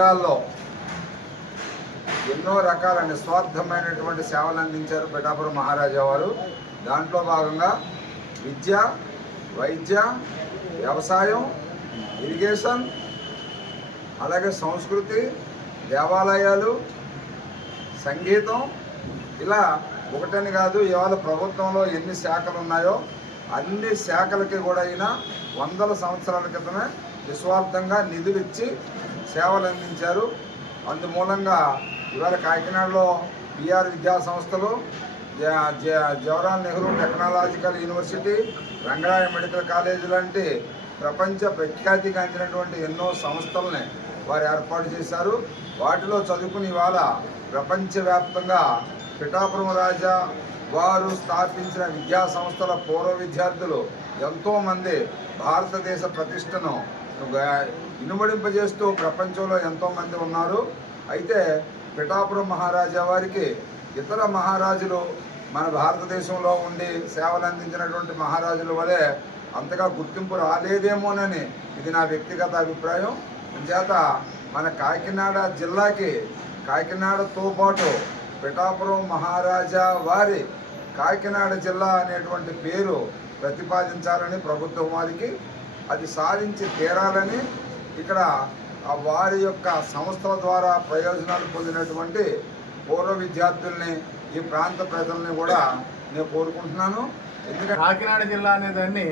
రంగాల్లో ఎన్నో రకాల నిస్వార్థమైనటువంటి సేవలు అందించారు పిఠాపురం మహారాజా వారు. దాంట్లో భాగంగా విద్య వైద్య వ్యవసాయం ఇరిగేషన్ అలాగే సంస్కృతి దేవాలయాలు సంగీతం ఇలా ఒకటని కాదు ఇవాళ ప్రభుత్వంలో ఎన్ని శాఖలు ఉన్నాయో అన్ని శాఖలకి కూడా అయినా వందల సంవత్సరాల క్రితమే నిస్వార్థంగా నిధులు ఇచ్చి సేవలు అందించారు. అందుమూలంగా ఇవాళ కాకినాడలో పిఆర్ విద్యా సంస్థలు జ- జ- Jawaharlal Nehru technological university Rangaraya medical college లాంటి ప్రపంచ ప్రఖ్యాతిగాంచినటువంటి ఎన్నో సంస్థలని వారు ఏర్పాటు చేశారు. వాటిలో చదువుకుని ఇవాళ ప్రపంచవ్యాప్తంగా పిఠాపురం రాజా వారు స్థాపించిన విద్యా సంస్థల పూర్వ విద్యార్థులు ఎంతోమంది భారతదేశ ప్రతిష్టను ఇనుమడింపజేస్తూ ప్రపంచంలో ఎంతోమంది ఉన్నారు. అయితే పిఠాపురం మహారాజా వారికి ఇతర మహారాజులు మన భారతదేశంలో ఉండి సేవలు అందించినటువంటి మహారాజుల వలె అంతగా గుర్తింపు రాలేదేమోనని ఇది నా వ్యక్తిగత అభిప్రాయం. చేత మన కాకినాడ జిల్లాకి కాకినాడతో పాటు పిఠాపురం మహారాజా వారి కాకినాడ జిల్లా అనేటువంటి పేరు ప్రతిపాదించాలని ప్రభుత్వం వారికి అది సాధించి తీరాలని ఇక్కడ వారి యొక్క సంస్థల ద్వారా ప్రయోజనాలు పొందినటువంటి పూర్వ విద్యార్థుల్ని ఈ ప్రాంత ప్రజల్ని కూడా నేను కోరుకుంటున్నాను. ఎందుకంటే కాకినాడ జిల్లా అనేదాన్ని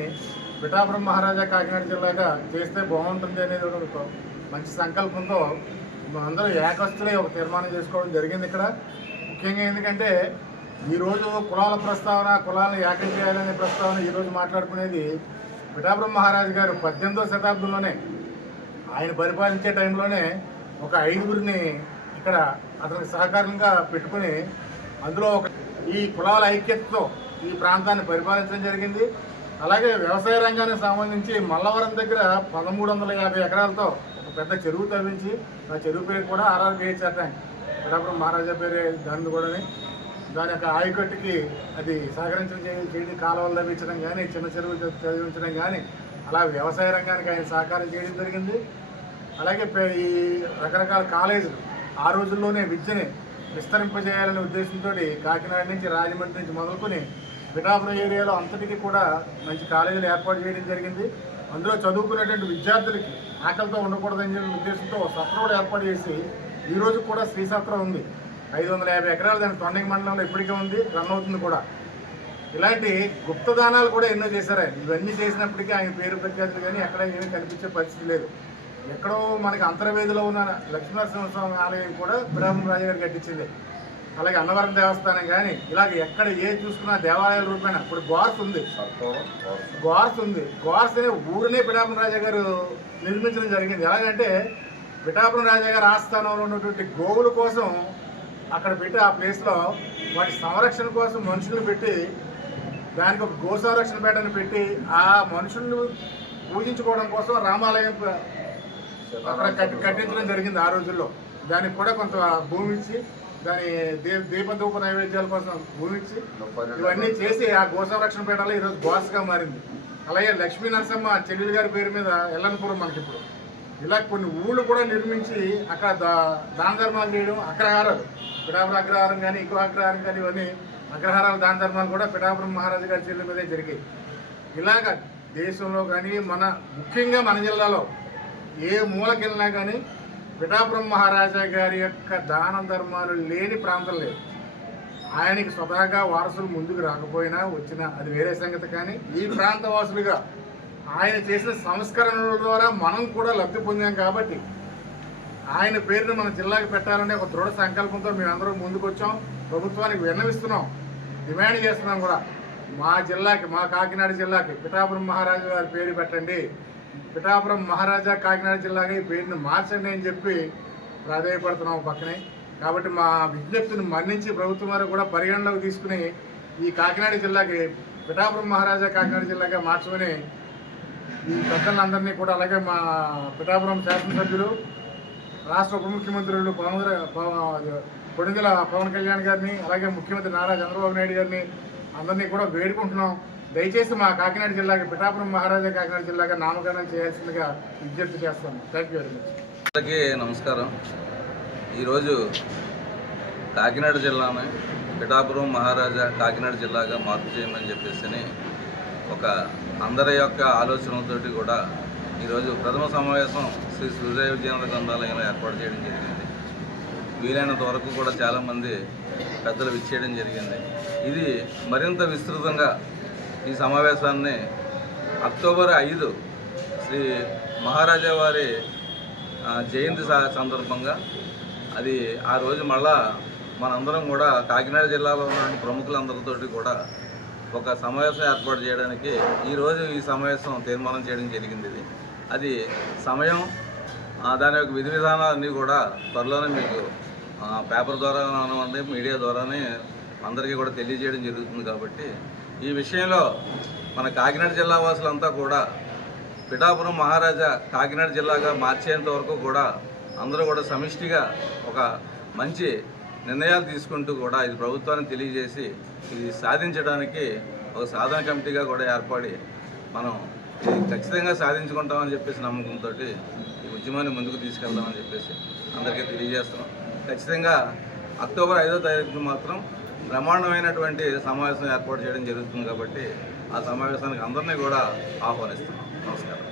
పిఠాపురం మహారాజా కాకినాడ జిల్లాగా చేస్తే బాగుంటుంది అనేది ఒక మంచి సంకల్పంతో అందరూ ఏకస్తులే ఒక తీర్మానం చేసుకోవడం జరిగింది ఇక్కడ. ముఖ్యంగా ఎందుకంటే ఈరోజు కులాల ప్రస్తావన కులాలను ఏకం చేయాలనే ప్రస్తావన ఈరోజు మాట్లాడుకునేది పిఠాపురం మహారాజు గారు పద్దెనిమిదవ శతాబ్దంలోనే ఆయన పరిపాలించే టైంలోనే ఒక ఐదుగురిని ఇక్కడ అతనికి సహకారంగా పెట్టుకుని అందులో ఒక ఈ కులాల ఐక్యతతో ఈ ప్రాంతాన్ని పరిపాలించడం జరిగింది. అలాగే వ్యవసాయ రంగానికి సంబంధించి మల్లవరం దగ్గర పదమూడు వందల యాభై ఎకరాలతో ఒక పెద్ద చెరువు తవ్వించి ఆ చెరువు పేరు కూడా ఆర్ఆర్బిహెచ్ ట్యాంక్ పిఠాపురం మహారాజా పేరే దాన్ని కూడా దాని యొక్క ఆయకట్టుకి అది సహకరించడం చేయడం కాలువలు లభించడం కానీ చిన్న చెరువులు చదివించడం కానీ అలా వ్యవసాయ రంగానికి ఆయన సహకారం చేయడం జరిగింది. అలాగే ఈ రకరకాల కాలేజీలు ఆ రోజుల్లోనే విద్యని విస్తరింపజేయాలనే ఉద్దేశంతో కాకినాడ నుంచి రాజమండ్రి నుంచి మొదలుకొని పిఠాపురం ఏరియాలో అంతటికీ కూడా మంచి కాలేజీలు ఏర్పాటు చేయడం జరిగింది. అందులో చదువుకునేటువంటి విద్యార్థులకి ఆకలితో ఉండకూడదని చెప్పిన ఉద్దేశంతో సత్రం కూడా ఏర్పాటు చేసి ఈ రోజు కూడా శ్రీ సత్రం ఉంది. ఐదు వందల యాభై ఎకరాలు దాని తొండంగి మండలంలో ఇప్పటికే ఉంది రన్ అవుతుంది కూడా. ఇలాంటి గుప్తదానాలు కూడా ఎన్నో చేశారు ఆయన. ఇవన్నీ చేసినప్పటికీ ఆయన పేరు ప్రఖ్యాతులు కానీ ఎక్కడ ఏమీ కనిపించే పరిస్థితి లేదు. ఎక్కడో మనకి అంతర్వేదిలో ఉన్న లక్ష్మీనరసింహస్వామి ఆలయం కూడా పిఠాపురం రాజు గారు కట్టించింది. అలాగే అన్నవరం దేవస్థానం కానీ ఇలాగ ఎక్కడ ఏ చూసుకున్నా దేవాలయాల రూపేణ. ఇప్పుడు గోర్స్ ఉంది. గోర్స్ ఉంది. గోర్స్ అనే ఊరినే పిఠాపురం రాజా గారు నిర్మించడం జరిగింది. ఎలాగంటే పిఠాపురం రాజా గారి ఆస్థానంలో ఉన్నటువంటి గోవుల కోసం అక్కడ పెట్టి ఆ ప్లేస్లో వాటి సంరక్షణ కోసం మనుషులు పెట్టి దానికి ఒక గోసంరక్షణ పేటను పెట్టి ఆ మనుషులను పూజించుకోవడం కోసం రామాలయం అక్కడ కట్టి కట్టించడం జరిగింది ఆ రోజుల్లో. దానికి కూడా కొంత భూమి ఇచ్చి దాని దే దీపధూప నైవేద్యాల కోసం భూమి ఇచ్చి ఇవన్నీ చేసి ఆ గో పేటలో ఈరోజు గోసగా మారింది. అలాగే లక్ష్మీ నరసమ్మ చెల్లెలు గారి పేరు మీద ఎల్లనపురం మనకి ఇప్పుడు ఇలా కొన్ని ఊళ్ళు కూడా నిర్మించి అక్కడ దా- దాన ధర్మాలు చేయడం అగ్రహారాలు. పిఠాపురం అగ్రహారం కానీ ఇంకో అగ్రహారం కానీ ఇవన్నీ అగ్రహారాలు దాన ధర్మాలు కూడా పిఠాపురం మహారాజు గారి చెల్లి మీదే జరిగాయి. ఇలాగ దేశంలో కానీ మన ముఖ్యంగా మన జిల్లాలో ఏ మూలకెళ్ళినా కానీ పిఠాపురం మహారాజా గారి యొక్క దాన ధర్మాలు లేని ప్రాంతం లేదు. ఆయనకి స్వతహాగా వారసులు ముందుకు రాకపోయినా వచ్చినా అది వేరే సంగతి కానీ ఈ ప్రాంత వాసులుగా ఆయన చేసిన సంస్కరణల ద్వారా మనం కూడా లబ్ధి పొందాం కాబట్టి ఆయన పేరును మన జిల్లాకి పెట్టాలనే ఒక దృఢ సంకల్పంతో మేమందరం ముందుకొచ్చాం. ప్రభుత్వానికి విన్నవిస్తున్నాం. డిమాండ్ చేస్తున్నాం కూడా. మా జిల్లాకి మా కాకినాడ జిల్లాకి పిఠాపురం మహారాజా గారి పేరు పెట్టండి. పిఠాపురం మహారాజా కాకినాడ జిల్లాకి పేరుని మార్చండి అని చెప్పి ప్రాధాయపడుతున్నాం పక్కనే. కాబట్టి మా విజ్ఞప్తిని మన్నించి ప్రభుత్వం వారు కూడా పరిగణలోకి తీసుకుని ఈ కాకినాడ జిల్లాకి పిఠాపురం మహారాజా కాకినాడ జిల్లాగా మార్చమని ఈ పెద్దలందరినీ కూడా అలాగే మా పిఠాపురం శాసనసభ్యులు రాష్ట్ర ఉప ముఖ్యమంత్రులు పవన్ పవ- పవన్ కళ్యాణ్ గారిని అలాగే ముఖ్యమంత్రి నారా చంద్రబాబు నాయుడు గారిని అందరినీ కూడా వేడుకుంటున్నాం. దయచేసి మా కాకినాడ జిల్లాకి పిఠాపురం మహారాజా కాకినాడ జిల్లాగా నామకరణం చేయాల్సిందిగా విజ్ఞప్తి చేస్తాం. థ్యాంక్ యూ వెరీ మచ్ అందరికీ నమస్కారం. ఈరోజు కాకినాడ జిల్లాను పిఠాపురం మహారాజా కాకినాడ జిల్లాగా మార్పు చేయమని చెప్పేసి ఒక అందరి యొక్క ఆలోచనలతోటి కూడా ఈరోజు ప్రథమ సమావేశం శ్రీ సూర్య విజయనగర గ్రంథాలయంలో ఏర్పాటు చేయడం జరిగింది. వీలైనంత వరకు కూడా చాలామంది పెద్దలు విచ్చేయడం జరిగింది. ఇది మరింత విస్తృతంగా ఈ సమావేశాన్ని అక్టోబర్ ఐదు శ్రీ మహారాజా వారి జయంతి సందర్భంగా అది ఆ రోజు మళ్ళా మనందరం కూడా కాకినాడ జిల్లాలో ఉన్న ప్రముఖులందరితోటి కూడా ఒక సమావేశం ఏర్పాటు చేయడానికి ఈరోజు ఈ సమావేశం తీర్మానం చేయడం జరిగింది ఇది. అది సమయం దాని యొక్క విధి విధానాలన్నీ కూడా త్వరలోనే మీకు పేపర్ ద్వారా అనివ్వండి మీడియా ద్వారానే అందరికీ కూడా తెలియజేయడం జరుగుతుంది కాబట్టి ఈ విషయంలో మన కాకినాడ జిల్లా వాసులంతా కూడా పిఠాపురం మహారాజా కాకినాడ జిల్లాగా మార్చేంత వరకు కూడా అందరూ కూడా సమిష్టిగా ఒక మంచి నిర్ణయాలు తీసుకుంటూ కూడా ఇది ప్రభుత్వానికి తెలియజేసి ఇది సాధించడానికి ఒక సాధన కమిటీగా కూడా ఏర్పడి మనం ఇది ఖచ్చితంగా సాధించుకుంటామని చెప్పేసి నమ్మకంతో ఈ ఉద్యమాన్ని ముందుకు తీసుకెళ్దామని చెప్పేసి అందరికీ తెలియజేస్తున్నాం. ఖచ్చితంగా అక్టోబర్ ఐదో తారీఖున మాత్రం బ్రహ్మాండమైనటువంటి సమావేశం ఏర్పాటు చేయడం జరుగుతుంది కాబట్టి ఆ సమావేశానికి అందరినీ కూడా ఆహ్వానిస్తున్నాం. నమస్కారం.